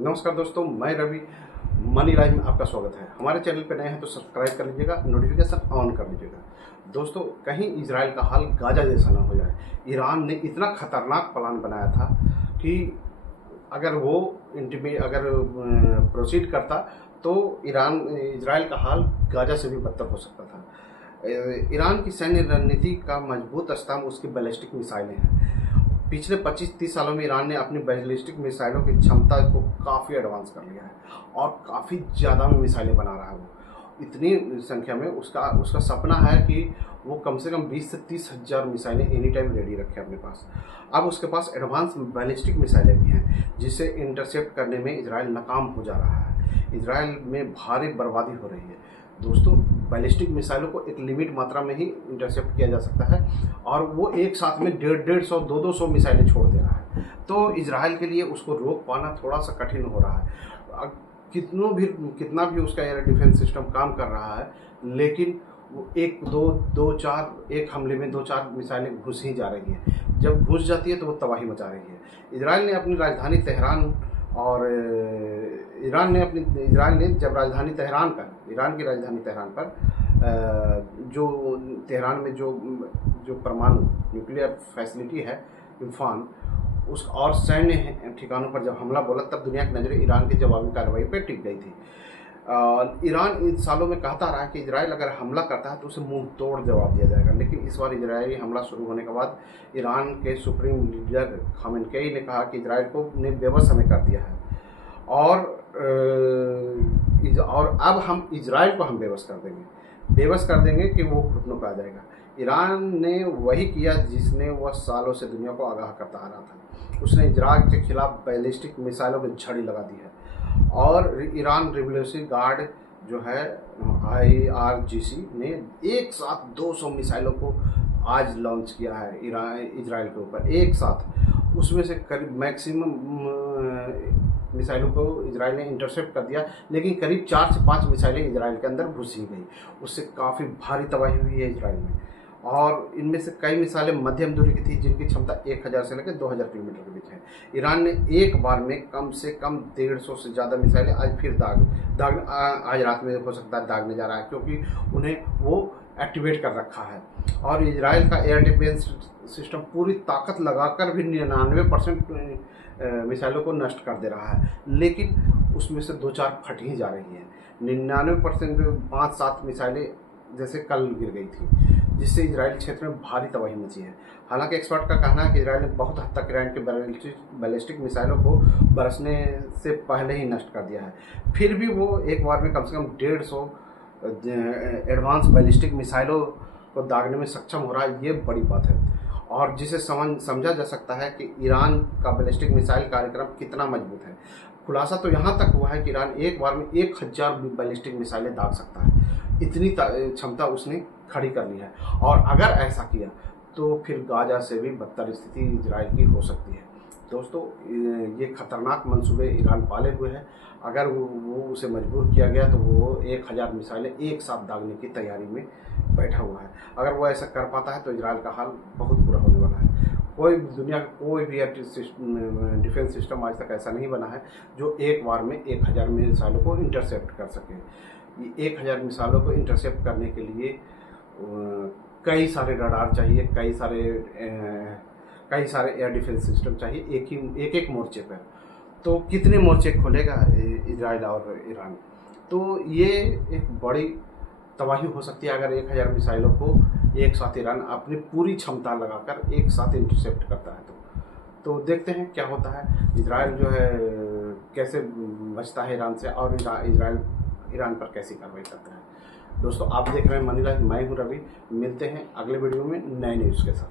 नमस्कार दोस्तों, मैं रवि। मनी लाइफ में आपका स्वागत है। हमारे चैनल पर नए हैं तो सब्सक्राइब कर लीजिएगा, नोटिफिकेशन ऑन कर लीजिएगा। दोस्तों, कहीं इजराइल का हाल गाजा जैसा ना हो जाए। ईरान ने इतना खतरनाक प्लान बनाया था कि अगर वो अगर प्रोसीड करता तो इजराइल का हाल गाजा से भी बदतर हो सकता था। ईरान की सैन्य रणनीति का मजबूत स्तंभ उसकी बैलिस्टिक मिसाइलें हैं। पिछले 25-30 सालों में ईरान ने अपनी बैलिस्टिक मिसाइलों की क्षमता को काफ़ी एडवांस कर लिया है और काफ़ी ज़्यादा में मिसाइलें बना रहा है। वो इतनी संख्या में उसका सपना है कि वो कम से कम 20 से 30 हज़ार मिसाइलें एनी टाइम रेडी रखे अपने पास। अब उसके पास एडवांस बैलिस्टिक मिसाइलें भी हैं जिसे इंटरसेप्ट करने में इजराइल नाकाम हो जा रहा है। इजराइल में भारी बर्बादी हो रही है। दोस्तों, बैलिस्टिक मिसाइलों को एक लिमिट मात्रा में ही इंटरसेप्ट किया जा सकता है और वो एक साथ में 150-150, 200 मिसाइलें छोड़ दे रहा है। तो इजराइल के लिए उसको रोक पाना थोड़ा सा कठिन हो रहा है। कितना भी उसका एयर डिफेंस सिस्टम काम कर रहा है, लेकिन वो एक हमले में 2-4 मिसाइलें घुस ही जा रही हैं। जब घुस जाती है तो वो तबाही मचा रही है। इजराइल ने अपनी राजधानी तेहरान और ईरान ने जब ईरान की राजधानी तेहरान पर जो तेहरान में जो परमाणु न्यूक्लियर फैसिलिटी है इम्फान, उस और सैन्य ठिकानों पर जब हमला बोला, तब दुनिया की नज़रें ईरान की जवाबी कार्रवाई पर टिक गई थी। ईरान इन सालों में कहता रहा कि इजराइल अगर हमला करता है तो उसे मुंह तोड़ जवाब दिया जाएगा, लेकिन इस बार इजरायली हमला शुरू होने के बाद ईरान के सुप्रीम लीडर खामेनेई ने कहा कि इजराइल को ने बेबस हमें कर दिया है और अब हम इजराइल को बेबस कर देंगे कि वो घुटनों पर आ जाएगा। ईरान ने वही किया जिसने वह सालों से दुनिया को आगाह करता आ रहा था। उसने इजराइल के खिलाफ बैलिस्टिक मिसाइलों की झड़ी लगा दी है और ईरान रिवोल्यूशनरी गार्ड जो है IRGC ने एक साथ 200 मिसाइलों को आज लॉन्च किया है इजराइल के ऊपर एक साथ। उसमें से करीब मैक्सिमम मिसाइलों को इजराइल ने इंटरसेप्ट कर दिया, लेकिन करीब 4 से 5 मिसाइलें इजराइल के अंदर घुस ही गई। उससे काफ़ी भारी तबाही हुई है इजराइल में और इनमें से कई मिसाइलें मध्यम दूरी की थी जिनकी क्षमता 1000 से लेकर 2000 किलोमीटर के बीच है। ईरान ने एक बार में कम से कम 150 से ज़्यादा मिसाइलें आज फिर आज रात में हो सकता है दागने जा रहा है, क्योंकि उन्हें वो एक्टिवेट कर रखा है। और इजराइल का एयर डिफेंस सिस्टम पूरी ताकत लगाकर भी 99% मिसाइलों को नष्ट कर दे रहा है, लेकिन उसमें से 2-4 फट ही जा रही हैं। 99% 5-7 मिसाइलें जैसे कल गिर गई थी, जिससे इजराइल क्षेत्र में भारी तबाही मची है। हालांकि एक्सपर्ट का कहना है कि इजराइल ने बहुत हद तक ईरान के बैलिस्टिक मिसाइलों को बरसने से पहले ही नष्ट कर दिया है। फिर भी वो एक बार में कम से कम 150 एडवांस बैलिस्टिक मिसाइलों को दागने में सक्षम हो रहा है। ये बड़ी बात है और जिसे समझा जा सकता है कि ईरान का बैलिस्टिक मिसाइल कार्यक्रम कितना मजबूत है। खुलासा तो यहाँ तक हुआ है कि ईरान एक बार में 1000 बैलिस्टिक मिसाइलें दाग सकता है। इतनी क्षमता उसने खड़ी कर ली है और अगर ऐसा किया तो फिर गाजा से भी बदतर स्थिति इजराइल की हो सकती है। दोस्तों, ये खतरनाक मंसूबे ईरान पाले हुए हैं। अगर वो उसे मजबूर किया गया तो वो 1000 मिसाइलें एक साथ दागने की तैयारी में बैठा हुआ है। अगर वो ऐसा कर पाता है तो इजराइल का हाल बहुत बुरा होने वाला है। दुनिया का कोई भी डिफेंस सिस्टम आज तक ऐसा नहीं बना है जो एक बार में 1000 मिसाइलों को इंटरसेप्ट कर सके। 1000 मिसाइलों को इंटरसेप्ट करने के लिए कई सारे रडार चाहिए, कई सारे एयर डिफेंस सिस्टम चाहिए एक मोर्चे पर। तो कितने मोर्चे खोलेगा इजराइल और ईरान? तो ये एक बड़ी तबाही हो सकती है अगर 1000 मिसाइलों को एक साथ ईरान अपनी पूरी क्षमता लगाकर एक साथ इंटरसेप्ट करता है। तो देखते हैं क्या होता है। इजराइल जो है कैसे बचता है ईरान से और इजराइल ईरान पर कैसी कार्रवाई करता है। दोस्तों, आप देख रहे हैं मनी लाइफ, मैं हूँ रवि। मिलते हैं अगले वीडियो में नए न्यूज़ के साथ।